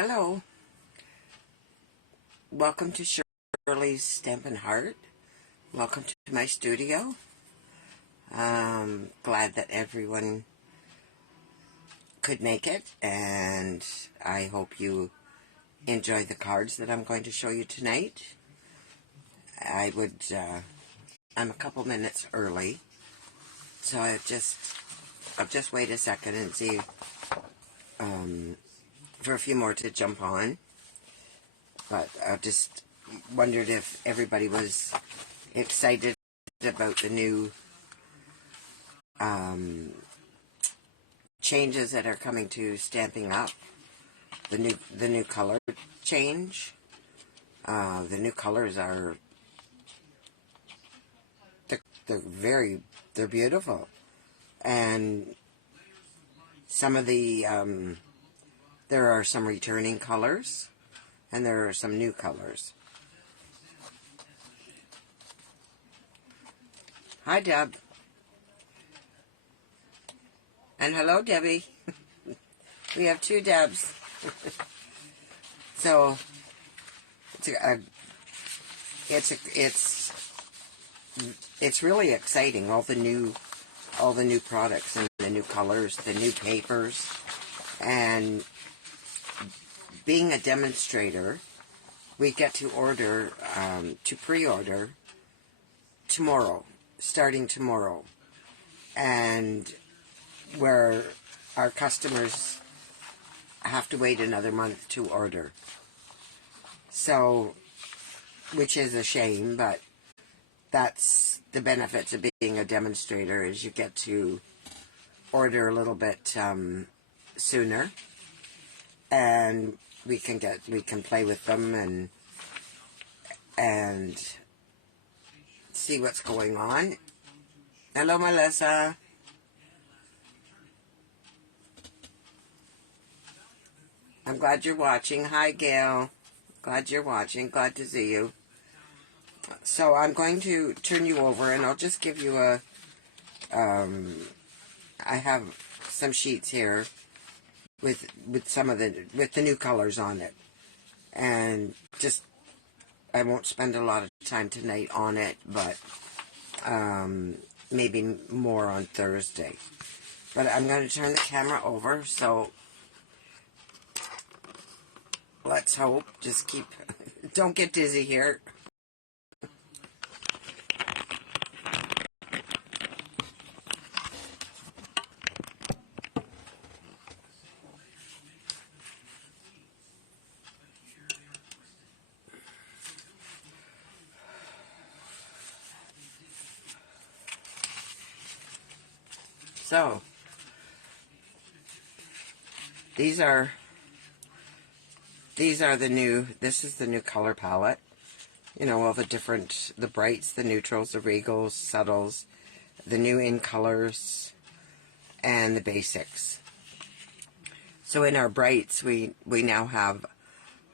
Hello, welcome to Shirley's Stampin' Heart. Welcome to my studio. Glad that everyone could make it, and I hope you enjoy the cards that I'm going to show you tonight. I'm a couple minutes early, so I'll just wait a second and see for a few more to jump on. But I just wondered if everybody was excited about the new changes that are coming to Stampin' Up. The new color change. The new colors are they're beautiful, and some of the there are some returning colors, and there are some new colors. Hi, Deb. And hello, Debbie. We have two Debs. So it's really exciting. All the new products and the new colors, the new papers, and being a demonstrator, we get to order to pre-order tomorrow, starting tomorrow, and where our customers have to wait another month to order. So, which is a shame, but that's the benefits of being a demonstrator, is you get to order a little bit sooner, and we can play with them and see what's going on. Hello, Melissa. I'm glad you're watching. Hi, Gail. Glad you're watching. Glad to see you. So I'm going to turn you over, and I'll just give you a I have some sheets here with the new colors on it, and just I won't spend a lot of time tonight on it, but maybe more on Thursday. But I'm going to turn the camera over, so let's hope. Just don't get dizzy here. So, these are the new, this is the new color palette. You know, all the brights, the neutrals, the regals, subtles, the new in colors, and the basics. So in our brights, we now have,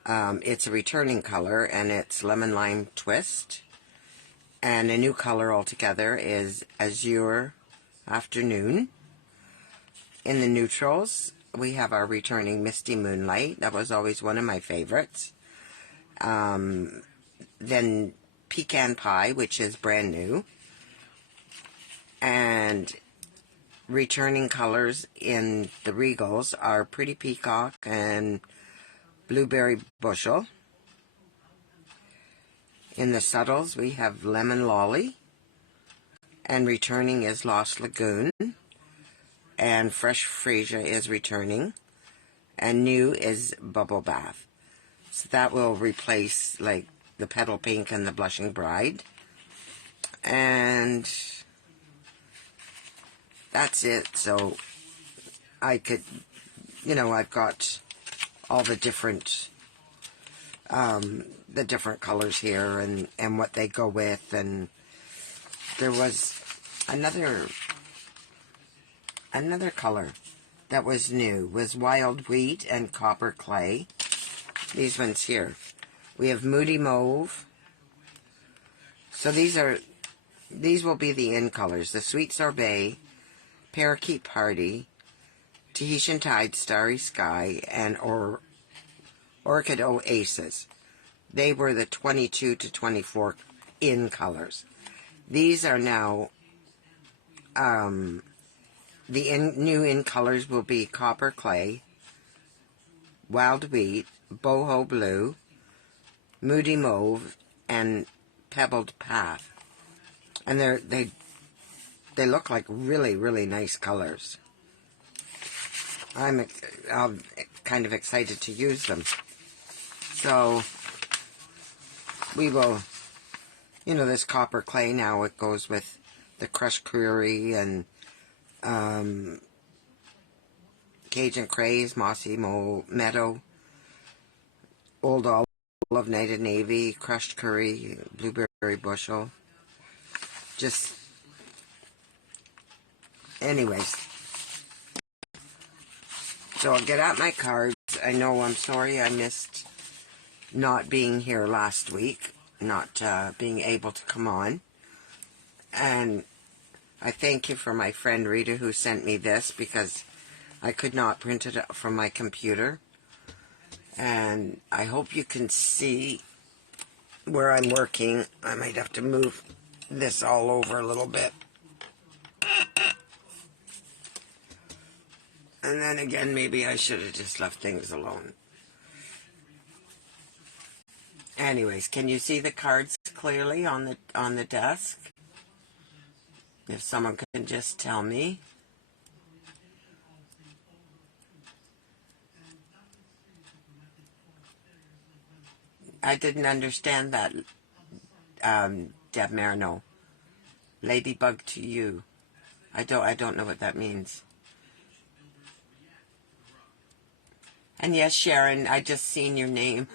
it's a returning color, and it's Lemon Lime Twist. And a new color altogether is Azure Afternoon. In the neutrals, we have our returning Misty Moonlight. That was always one of my favorites. Then Pecan Pie, which is brand new. And returning colors in the regals are Pretty Peacock and Blueberry Bushel. In the subtles, we have Lemon Lolly. And returning is Lost Lagoon. And Fresh Freesia is returning. And new is Bubble Bath. So that will replace, like, the Petal Pink and the Blushing Bride. And that's it. So I could, I've got all the different colors here and what they go with. And there was another color that was new, was Wild Wheat and Copper Clay. These ones here. We have Moody Mauve. So these will be the in colors. The Sweet Sorbet, Parakeet Party, Tahitian Tide, Starry Sky, and Orchid Oasis. They were the 22 to 24 in colors. These are now, the new in colors will be Copper Clay, Wild Wheat, Boho Blue, Moody Mauve, and Pebbled Path. And they look like really, really nice colors. I'm kind of excited to use them. So we will, this Copper Clay now, it goes with the crushed curry and Cajun Craze, Mossy Meadow, Old Olive, Nighted Navy, crushed curry, blueberry bushel. Just, anyways. So I'll get out my cards. I know, I'm sorry I missed not being here last week, not being able to come on. And I thank you for my friend Rita who sent me this, because I could not print it from my computer. And I hope you can see where I'm working. I might have to move this all over a little bit. And then again, maybe I should have just left things alone. Anyways, can you see the cards clearly on the desk? If someone can just tell me. I didn't understand that, Deb Marino. Ladybug to you. I don't know what that means. And yes, Sharon, I just seen your name.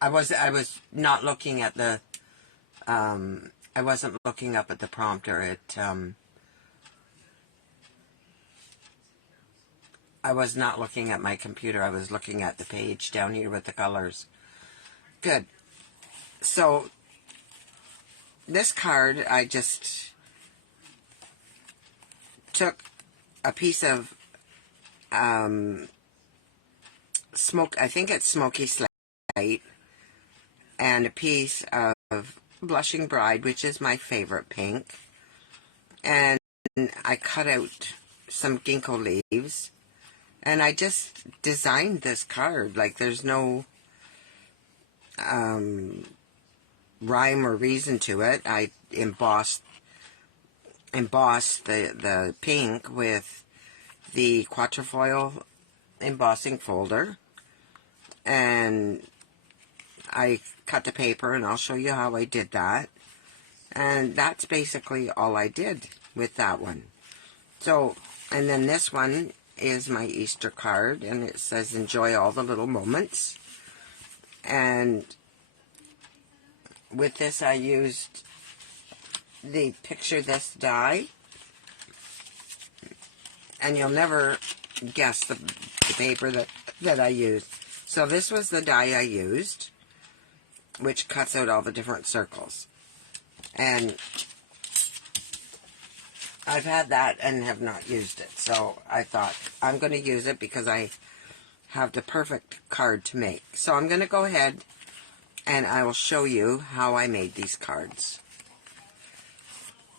I was not looking at the I wasn't looking up at the prompter. I was not looking at my computer. I was looking at the page down here with the colors. Good. So this card, I just took a piece of smoke. I think it's Smoky Slate, and a piece of Blushing Bride, which is my favorite pink. And I cut out some ginkgo leaves, and I just designed this card. Like, there's no rhyme or reason to it. I embossed the pink with the quatrefoil embossing folder, and I cut the paper, and I'll show you how I did that. And that's basically all I did with that one. So, and then this one is my Easter card, and it says enjoy all the little moments. And with this, I used the Picture This die, and you'll never guess the paper that I used. So this was the die I used, which cuts out all the different circles. And I've had that and have not used it. So I thought, I'm going to use it because I have the perfect card to make. So I'm going to go ahead and I will show you how I made these cards.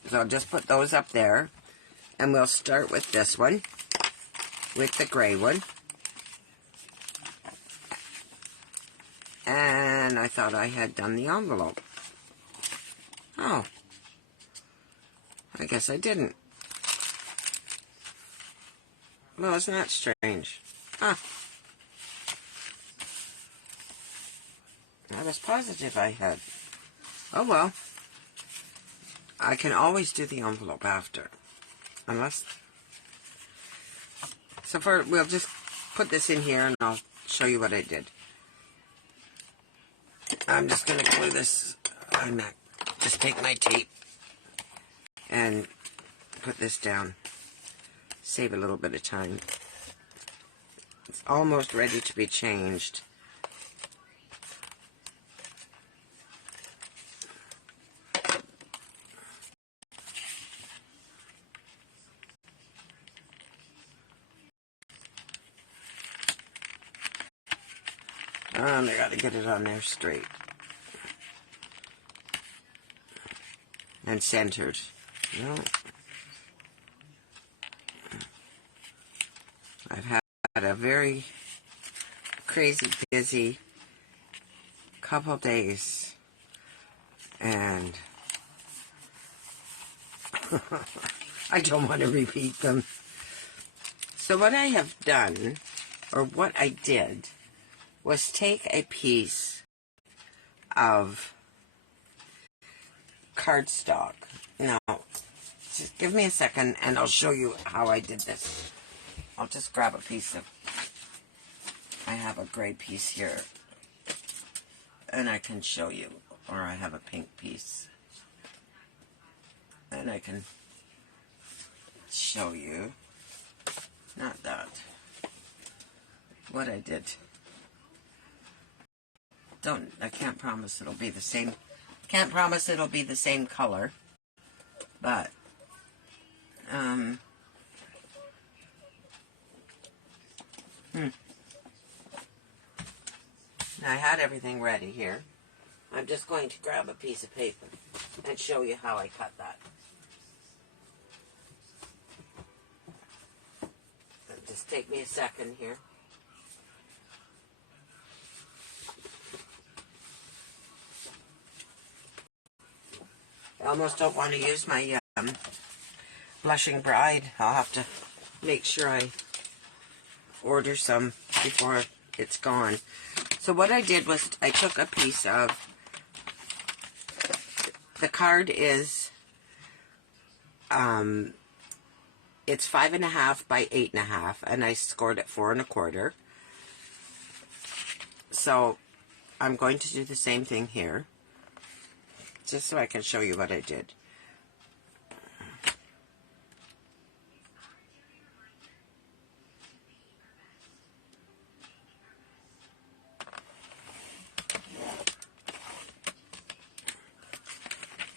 So I'll just put those up there. And we'll start with this one, with the gray one. And I thought I had done the envelope. Oh, I guess I didn't. Well, isn't that strange? Huh. I was positive I had. Oh well. I can always do the envelope after. Unless... So we'll just put this in here and I'll show you what I did. I'm just going to glue this on that. Just take my tape and put this down. Save a little bit of time. It's almost ready to be changed. I gotta get it on there straight. And centered. No. I've had a very crazy, busy couple days. And I don't want to repeat them. So what I have done, or what I did, was take a piece of cardstock. Now, just give me a second and I'll show you how I did this. I'll just grab a piece of, I have a gray piece here, and I can show you, or I have a pink piece, and I can show you, not that, what I did. I can't promise it'll be the same, can't promise it'll be the same color, but, I had everything ready here. I'm just going to grab a piece of paper and show you how I cut that. Just take me a second here. I almost don't want to use my Blushing Bride. I'll have to make sure I order some before it's gone. So what I did was I took a piece of, the card is, it's 5.5 by 8.5, and I scored it 4 1/4. So I'm going to do the same thing here, just so I can show you what I did.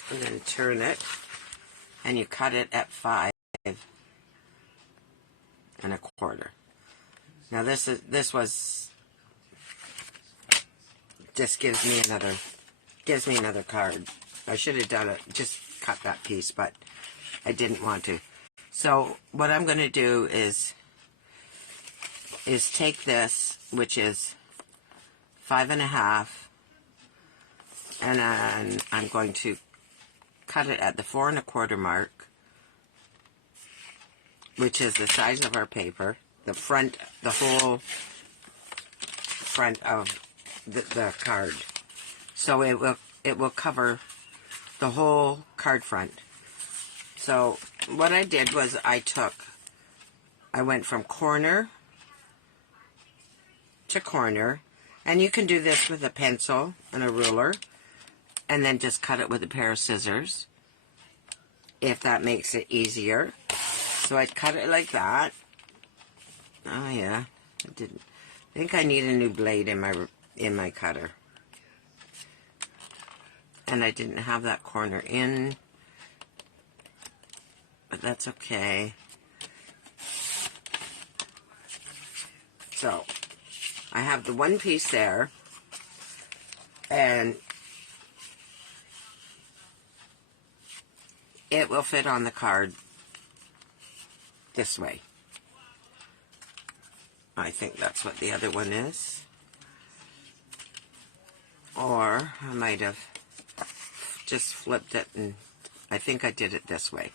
And then turn it, and you cut it at 5 1/4. Now this gives me another card. I should have done it, just cut that piece, but I didn't want to. So what I'm going to do is take this, which is 5 1/2, and then I'm going to cut it at the 4 1/4 mark, which is the size of our paper, the whole front of the card. So it will cover the whole card front. So what I did was I went from corner to corner, and you can do this with a pencil and a ruler, and then just cut it with a pair of scissors, if that makes it easier. So I cut it like that. Oh yeah, I didn't. I think I need a new blade in my cutter. And I didn't have that corner in, but that's okay. So I have the one piece there, and it will fit on the card this way. I think that's what the other one is. Or I might have just flipped it, and I think I did it this way.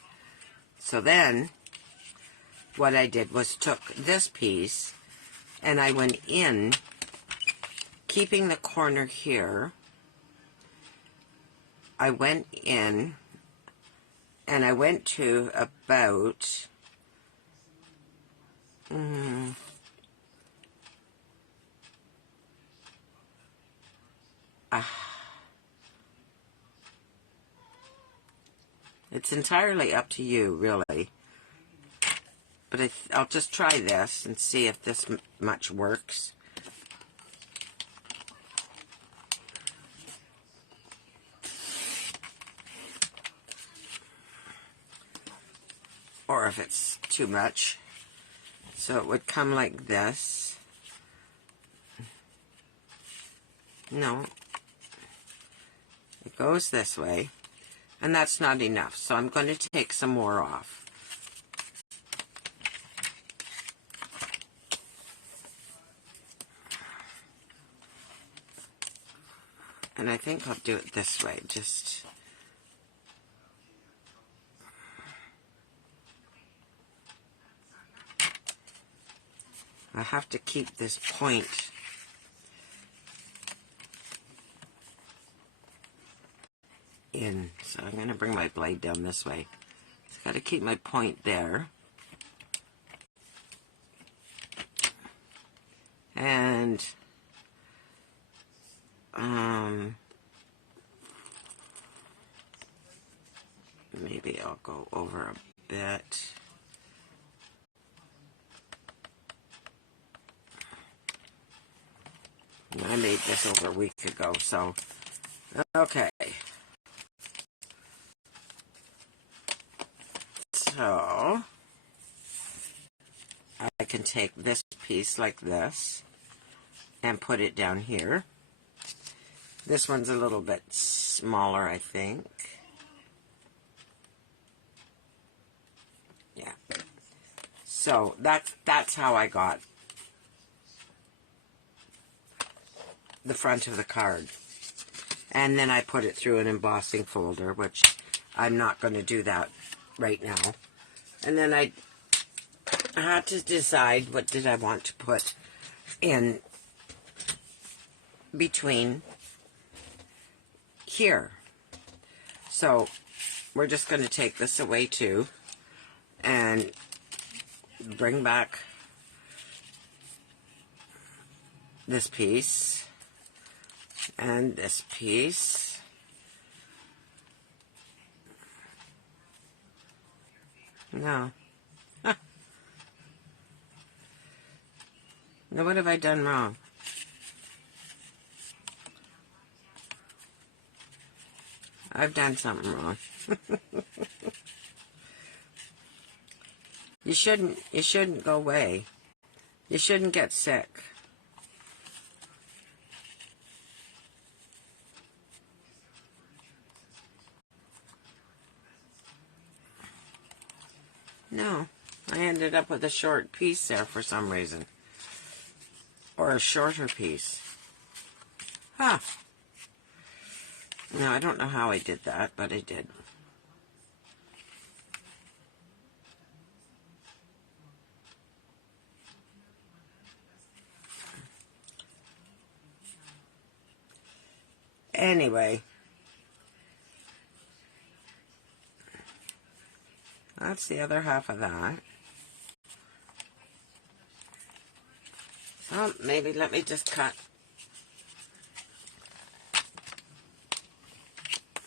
So then what I did was took this piece and I went in, keeping the corner here. I went in and I went to about it's entirely up to you, really. But I'll just try this and see if this much works. Or if it's too much. So it would come like this. No, it goes this way, and that's not enough, so I'm going to take some more off. And I think I'll do it this way, just... I have to keep this point in, so I'm going to bring my blade down this way. I've got to keep my point there. And maybe I'll go over a bit. I made this over a week ago, so okay. So I can take this piece like this and put it down here. This one's a little bit smaller, I think. Yeah. So that's how I got the front of the card. And then I put it through an embossing folder, which I'm not going to do that right now. And then I had to decide what did I want to put in between here. So we're just going to take this away too and bring back this piece and this piece. No. Huh. Now what have I done wrong? I've done something wrong. You shouldn't go away. You shouldn't get sick. No, I ended up with a short piece there for some reason. Or a shorter piece. Huh. No, I don't know how I did that, but I did. Anyway, that's the other half of that. So maybe let me just cut.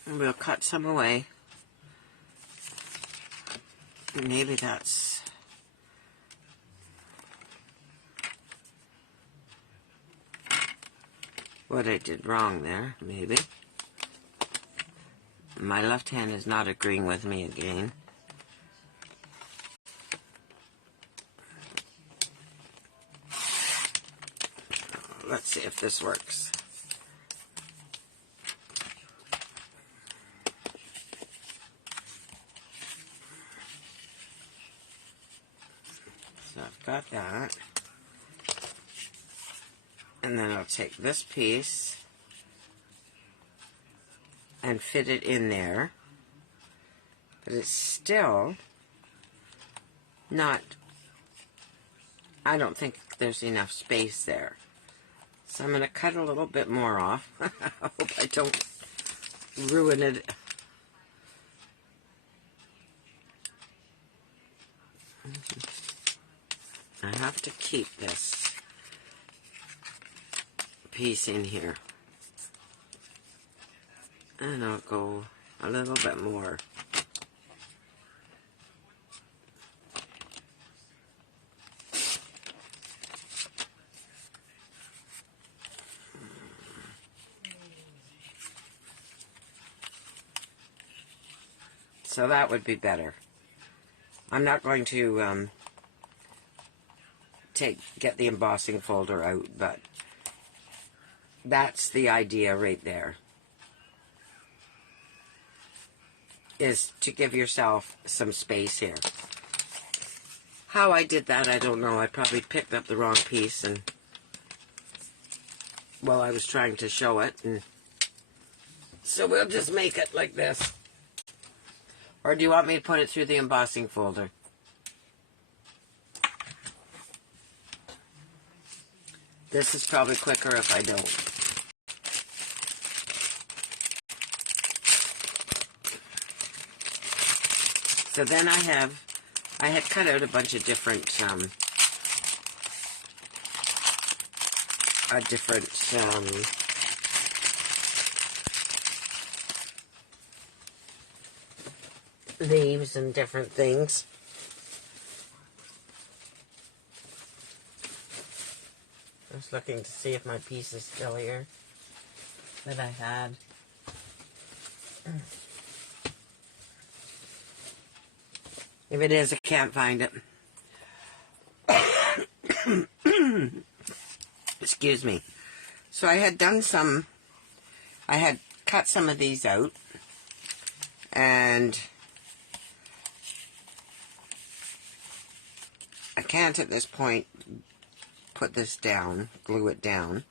We'll cut some away. Maybe that's... what I did wrong there, maybe. My left hand is not agreeing with me again. Let's see if this works. So I've got that. And then I'll take this piece and fit it in there. But it's still not, I don't think there's enough space there. So I'm going to cut a little bit more off. I hope I don't ruin it. I have to keep this piece in here. And I'll go a little bit more. So that would be better. I'm not going to get the embossing folder out, but That's the idea right there, is to give yourself some space here. How I did that, I don't know. I probably picked up the wrong piece and while I was trying to show it, and so we'll just make it like this. Or do you want me to put it through the embossing folder? This is probably quicker if I don't. So then I had cut out a bunch of different leaves and different things. I was looking to see if my piece is still here that I had. If it is, I can't find it. Excuse me. So I had cut some of these out, and I can't at this point put this down, glue it down,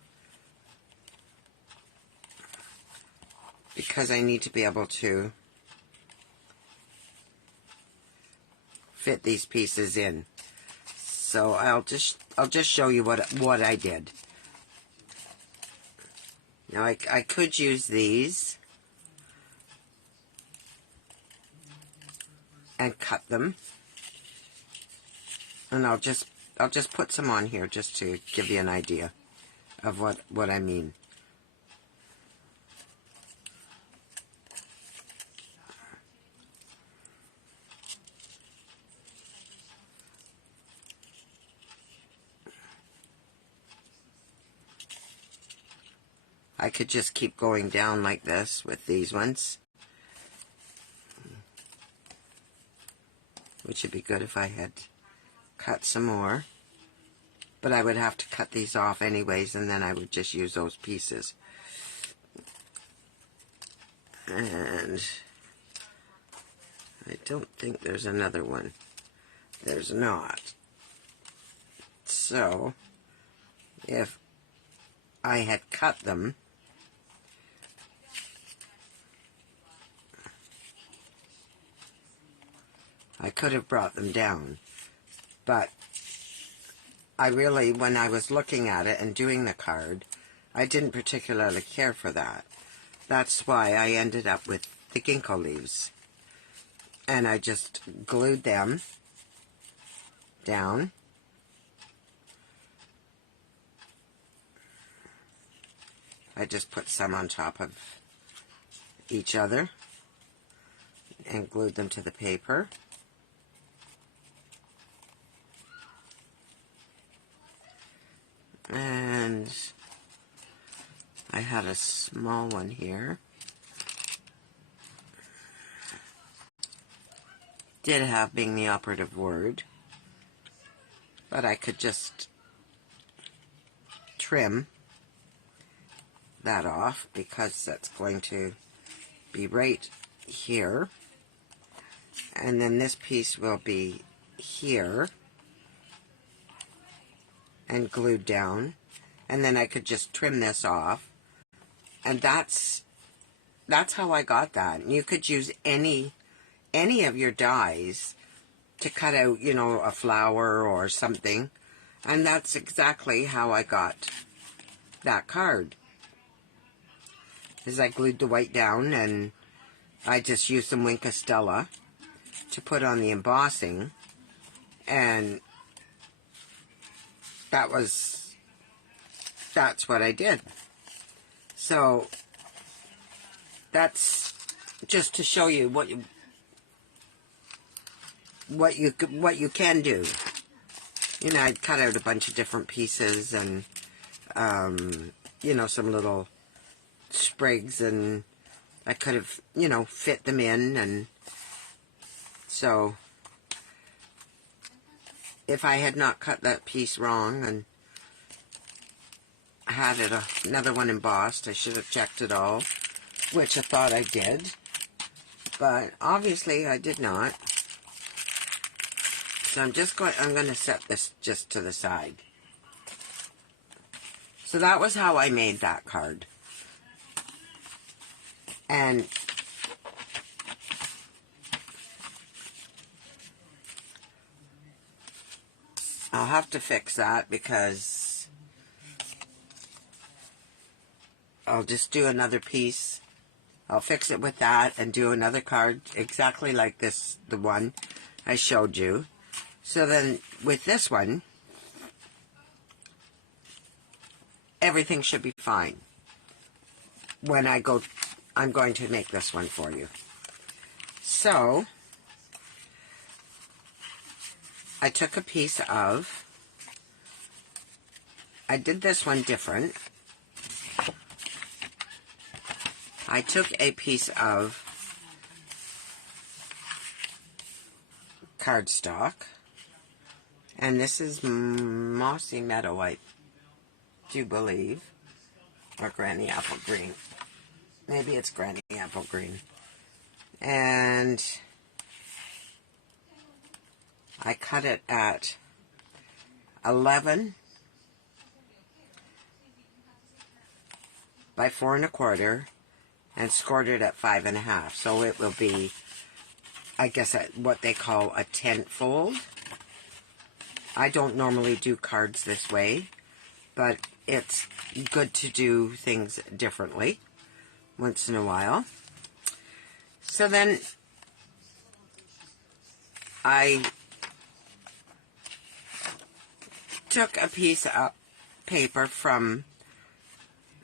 because I need to be able to fit these pieces in. So I'll just show you what I did. Now I could use these and cut them, and I'll just put some on here just to give you an idea of what I mean. I could just keep going down like this with these ones, which would be good if I had cut some more, but I would have to cut these off anyways, and then I would just use those pieces. And I don't think there's another one. There's not. So if I had cut them, I could have brought them down, but I really, when I was looking at it and doing the card, I didn't particularly care for that. That's why I ended up with the ginkgo leaves, and I just glued them down. I just put some on top of each other and glued them to the paper. And I had a small one here. Did have being the operative word, but I could just trim that off because that's going to be right here, and then this piece will be here and glued down, and then I could just trim this off, and that's how I got that. And you could use any of your dies to cut out, you know, a flower or something, and that's exactly how I got that card. Is I glued the white down, and I just used some Wink of Stella to put on the embossing, and that's what I did. So that's just to show you what you can do. You know, I'd cut out a bunch of different pieces, and you know, some little sprigs, and I could have, you know, fit them in. And so if I had not cut that piece wrong and had it another one embossed. I should have checked it all, which I thought I did, but obviously I did not. So I'm going to set this just to the side. So that was how I made that card. And I'll have to fix that because I'll just do another piece. I'll fix it with that and do another card exactly like this, the one I showed you. So then with this one, everything should be fine. When I go, I'm going to make this one for you. So I took a piece of, I did this one different. I took a piece of cardstock, and this is Mossy Meadow, I do believe, or Granny Apple Green. Maybe it's Granny Apple Green. And I cut it at 11 by 4 1/4 and scored it at 5 1/2. So it will be, I guess, what they call a tent fold. I don't normally do cards this way, but it's good to do things differently once in a while. So then I took a piece of paper from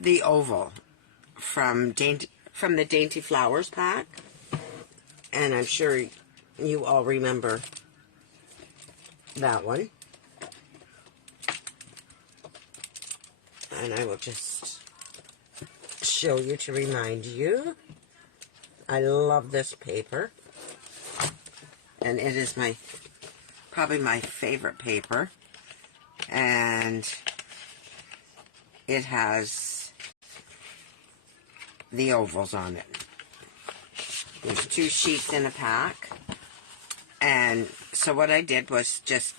the oval from the Dainty Flowers pack, and I'm sure you all remember that one. And I will just show you to remind you. I love this paper, and it is probably my favorite paper, and it has the ovals on it. There's 2 sheets in a pack, and so what I did was just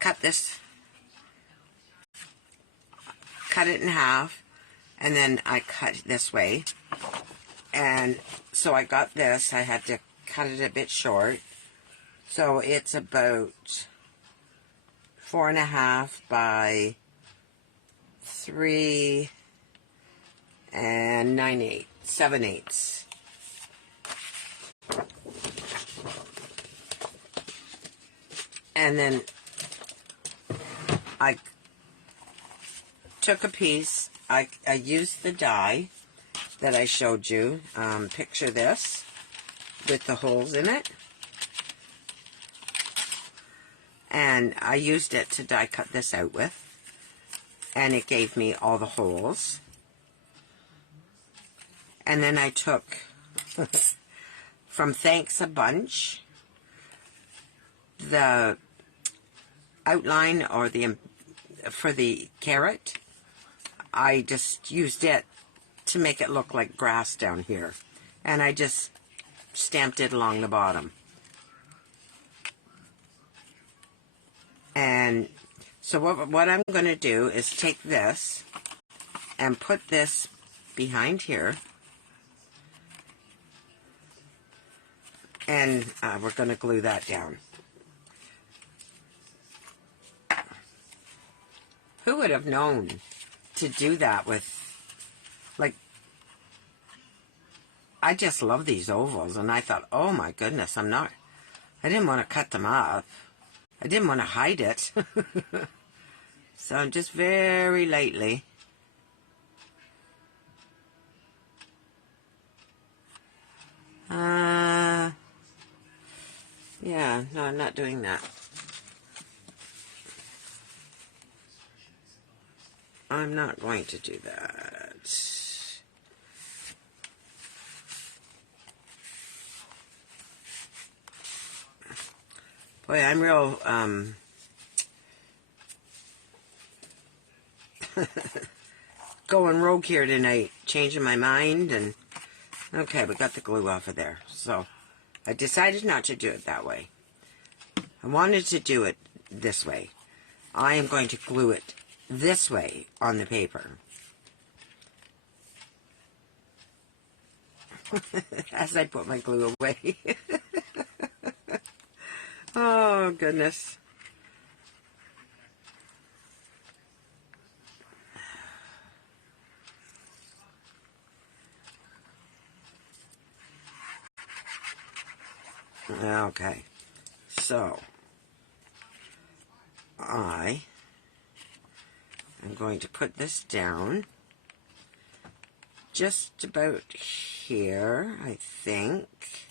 cut it in half, and then I cut it this way. And so I got this. I had to cut it a bit short. So it's about 4 1/2 by 3 and 7/8. And then I took a piece. I used the die that I showed you. Picture this with the holes in it. And I used it to die cut this out with. And it gave me all the holes. And then I took from Thanks a Bunch the outline or for the carrot. I just used it to make it look like grass down here, and I just stamped it along the bottom. And so what I'm going to do is take this and put this behind here, and we're going to glue that down. Who would have known to do that with, like, I just love these ovals, and I thought, oh my goodness, I didn't want to cut them up. I didn't want to hide it. So I'm just very lightly yeah, no, I'm not doing that. I'm not going to do that. Boy, I'm real, going rogue here tonight, changing my mind, and okay, we got the glue off of there. So I decided not to do it that way. I wanted to do it this way. I am going to glue it this way on the paper. As I put my glue away. Oh, goodness. Okay. So, I am going to put this down just about here, I think.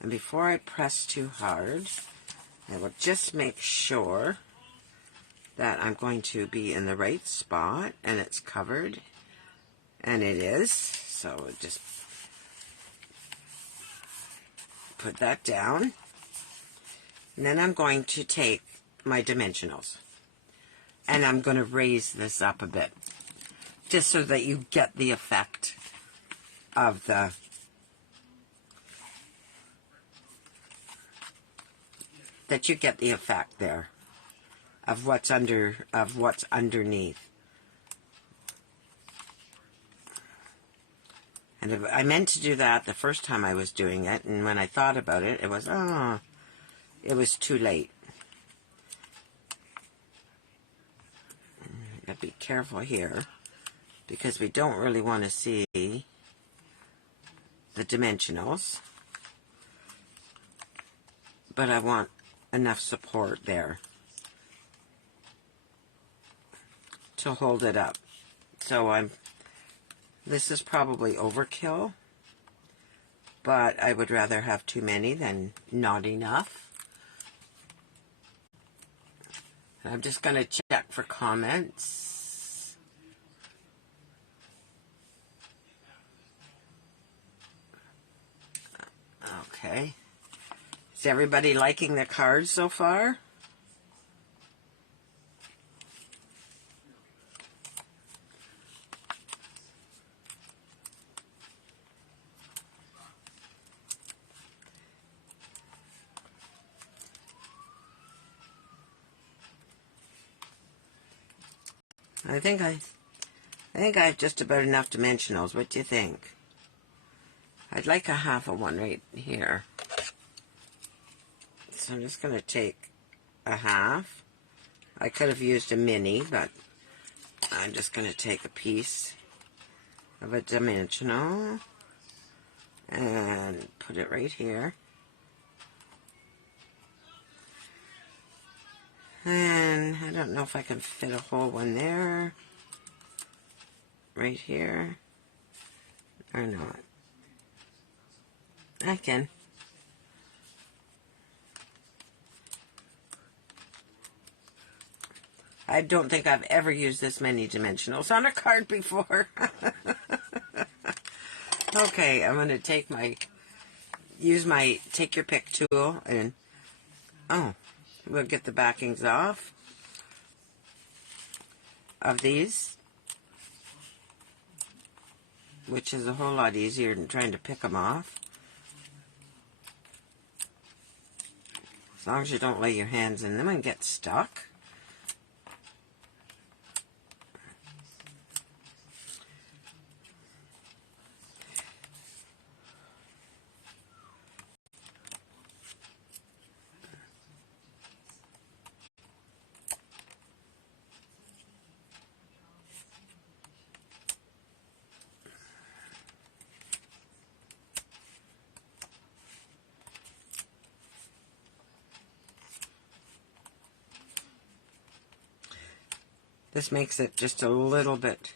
And before I press too hard, I will just make sure that I'm going to be in the right spot and it's covered. And it is. So just put that down. And then I'm going to take my dimensionals. And I'm going to raise this up a bit. Just so that you get the effect of the effect there of what's underneath. And I meant to do that the first time I was doing it, and when I thought about it, it was too late. Gotta be careful here, because we don't really want to see the dimensionals, but I want enough support there to hold it up. So this is probably overkill, but I would rather have too many than not enough. I'm just going to check for comments. Okay. Is everybody liking the cards so far? I think I have just about enough dimensionals. What do you think? I'd like a half of one right here. So I'm just going to take a half. I could have used a mini, but I'm just going to take a piece of a dimensional and put it right here. And I don't know if I can fit a whole one there, right here, or not. I can. I don't think I've ever used this many dimensionals on a card before. Okay, I'm going to take take your pick tool and, we'll get the backings off of these, which is a whole lot easier than trying to pick them off. As long as you don't lay your hands in them and get stuck. This makes it just a little bit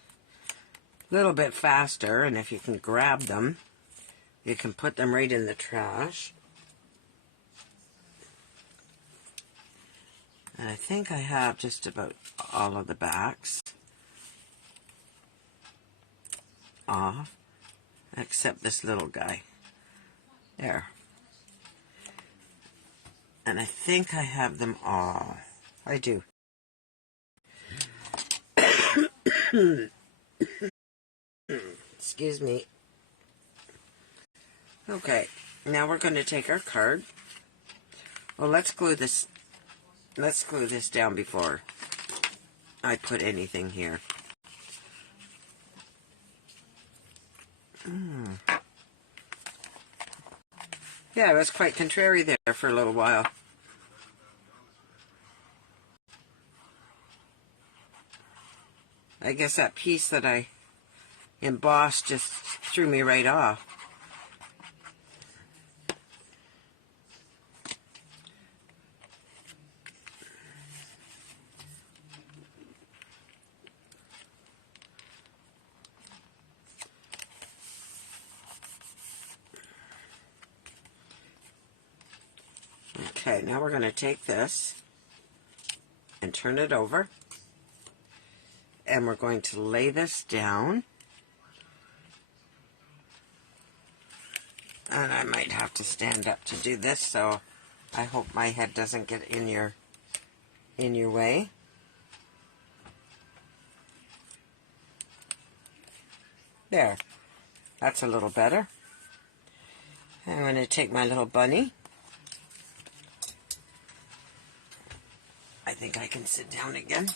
faster, and if you can grab them, you can put them right in the trash. And I think I have just about all of the backs off, except this little guy. There. And I think I have them all. I do. Excuse me. Okay, now we're going to take our card. Well, let's glue this down before I put anything here. Yeah, it was quite contrary there for a little while. I guess that piece that I embossed just threw me right off. Okay, now we're going to take this and turn it over. And we're going to lay this down. And I might have to stand up to do this, so I hope my head doesn't get in your way. There. That's a little better. I'm going to take my little bunny. I think I can sit down again.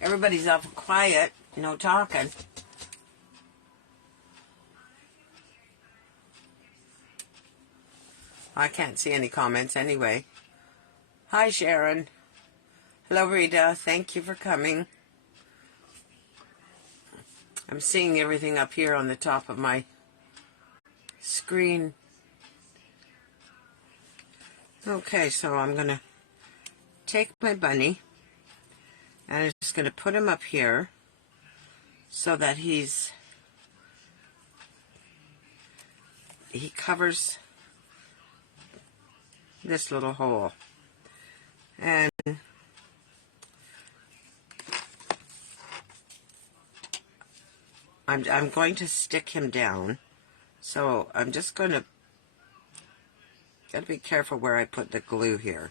Everybody's awful quiet, no talking. I can't see any comments anyway. Hi, Sharon. Hello, Rita. Thank you for coming. I'm seeing everything up here on the top of my screen. Okay, so I'm going to take my bunny and I'm just going to put him up here so that he covers this little hole. And I'm going to stick him down. So I'm just going to gotta be careful where I put the glue here.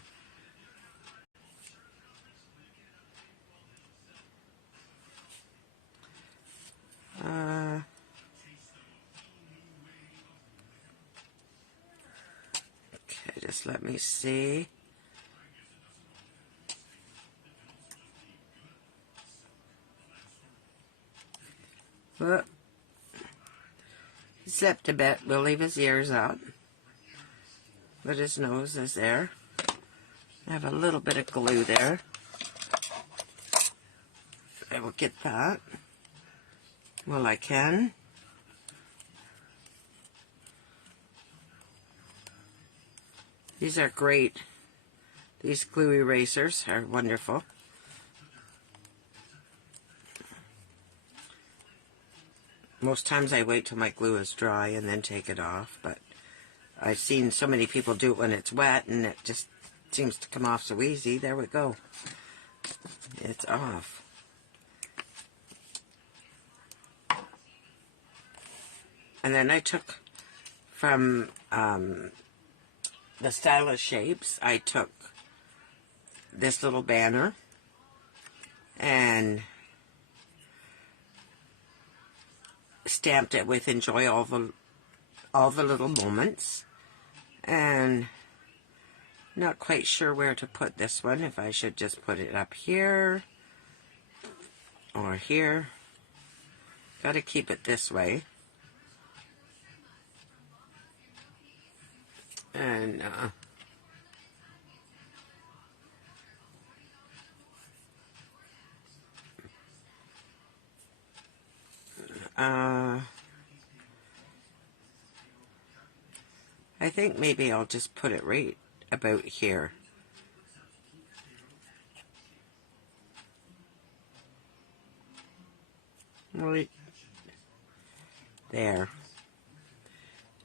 Okay, just let me see. Whoop. He zipped a bit. We'll leave his ears out. But his nose is there. I have a little bit of glue there. I will get that. Well, I can. These are great. These glue erasers are wonderful. Most times I wait till my glue is dry and then take it off, but I've seen so many people do it when it's wet and it just seems to come off so easy. There we go. It's off. And then I took from the Stylish Shapes, I took this little banner and stamped it with "Enjoy all the little moments." And not quite sure where to put this one, if I should just put it up here or here. Got to keep it this way. And I think maybe I'll just put it right about here. Right there.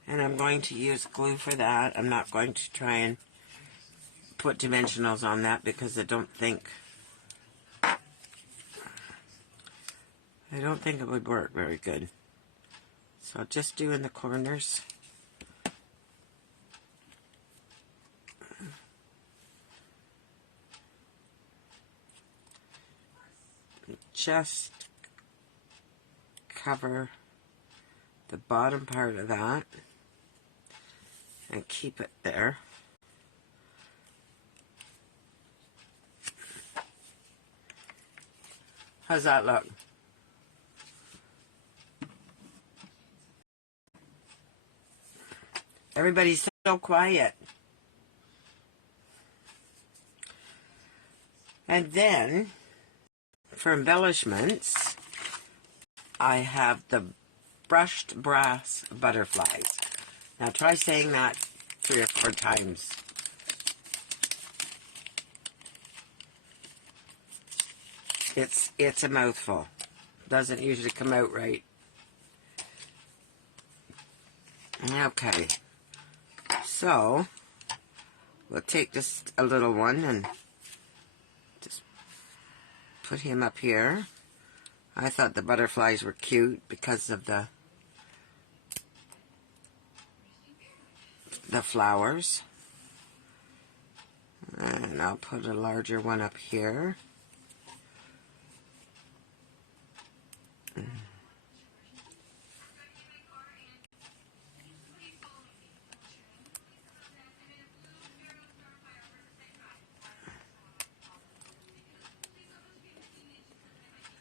And I'm going to use glue for that. I'm not going to try and put dimensionals on that because I don't think it would work very good. So I'll just do in the corners. just cover the bottom part of that and keep it there. How's that look? Everybody's so quiet. And then, for embellishments, I have the brushed brass butterflies. Now try saying that 3 or 4 times. It's a mouthful. Doesn't usually come out right. Okay. So, we'll take just a little one and just put him up here. I thought the butterflies were cute because of the flowers. And I'll put a larger one up here.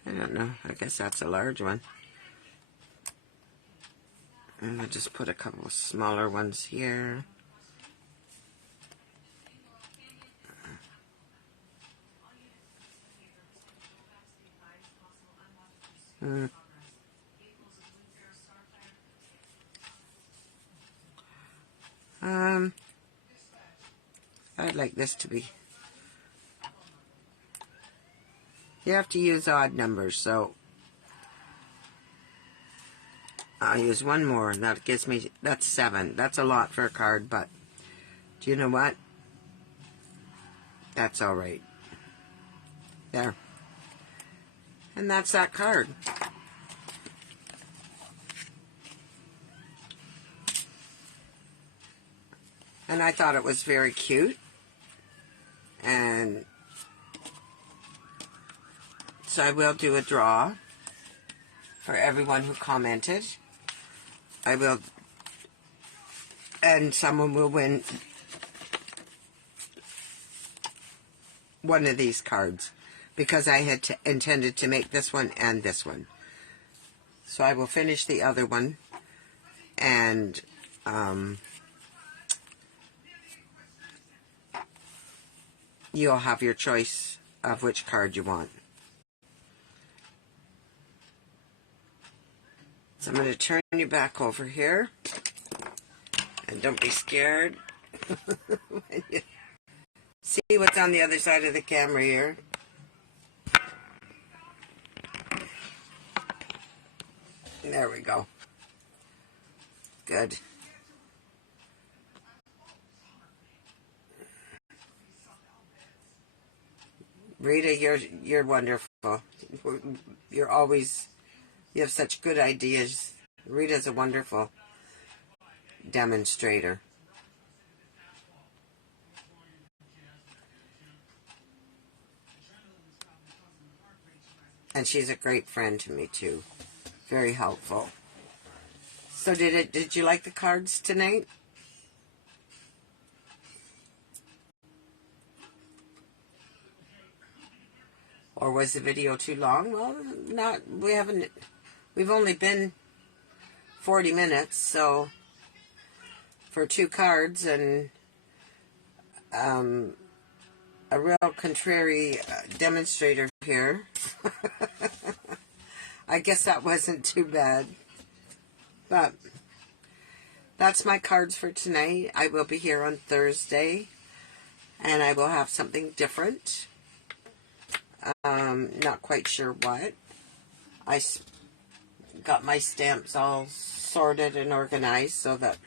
I don't know. I guess that's a large one. And I'll just put a couple of smaller ones here. I'd like this to be... You have to use odd numbers, so I'll use one more, and that gives me... That's 7. That's a lot for a card, but do you know what? That's alright. There. And that's that card. And I thought it was very cute. And so I will do a draw for everyone who commented. I will, and someone will win one of these cards because I had intended to make this one and this one. So I will finish the other one and you'll have your choice of which card you want. So I'm going to turn you back over here. And don't be scared. When you see what's on the other side of the camera here. There we go. Good. Rita, you're wonderful. You're always, you have such good ideas. Rita's a wonderful demonstrator. And she's a great friend to me too. Very helpful. So did you like the cards tonight? Or was the video too long? Well, we've only been 40 minutes, so for 2 cards and a real contrary demonstrator here. I guess that wasn't too bad. But that's my cards for tonight. I will be here on Thursday, and I will have something different. Not quite sure what. I got my stamps all sorted and organized so that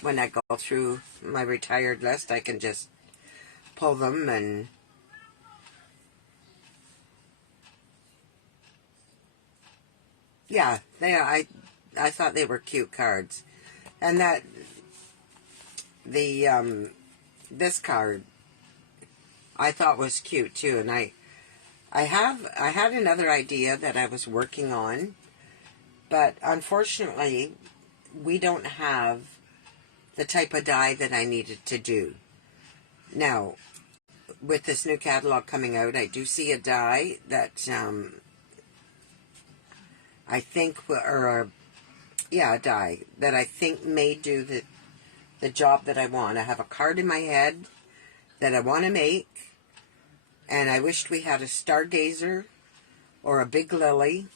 when I go through my retired list, I can just pull them and yeah, I thought they were cute cards. And that the this card I thought was cute too, and I had another idea that I was working on, but unfortunately, we don't have the type of die that I needed to do. Now, with this new catalog coming out, I do see a die that I think, a die that I think may do the job that I want. I have a card in my head that I want to make, and I wished we had a stargazer or a big lily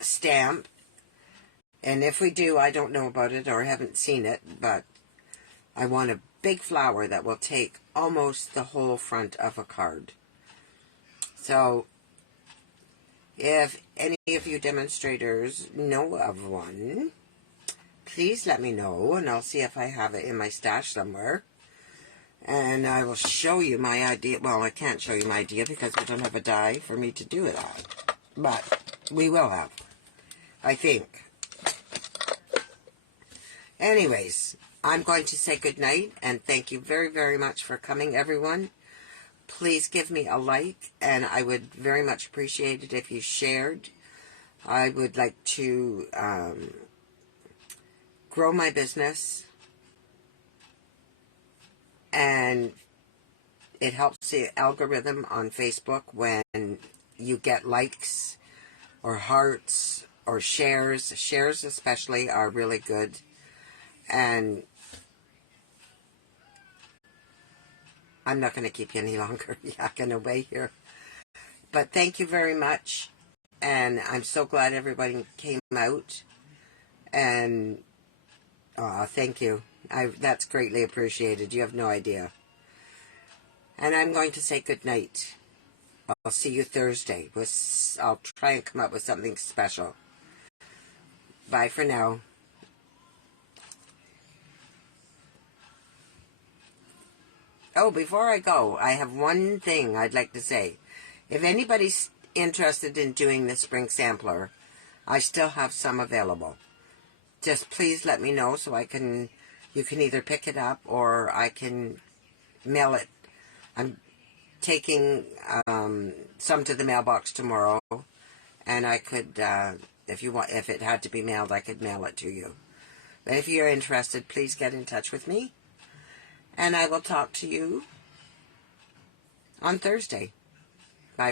stamp. And if we do, I don't know about it or haven't seen it, but I want a big flower that will take almost the whole front of a card. So, if any of you demonstrators know of one, please let me know, and I'll see if I have it in my stash somewhere. And I will show you my idea. Well, I can't show you my idea because we don't have a die for me to do it on. But we will have, I think. Anyways, I'm going to say goodnight, and thank you very, very much for coming, everyone. Please give me a like, and I would very much appreciate it if you shared. I would like to grow my business, and it helps the algorithm on Facebook when you get likes or hearts or shares. Shares especially are really good. And I'm not going to keep you any longer yakking away here. But thank you very much. And I'm so glad everybody came out. And thank you. That's greatly appreciated. You have no idea. And I'm going to say good night. I'll see you Thursday. I'll try and come up with something special. Bye for now. Oh, before I go, I have one thing I'd like to say. If anybody's interested in doing the spring sampler, I still have some available. Just please let me know so you can either pick it up or I can mail it. I'm taking some to the mailbox tomorrow, and I could, if it had to be mailed, I could mail it to you. But if you're interested, please get in touch with me. And I will talk to you on Thursday.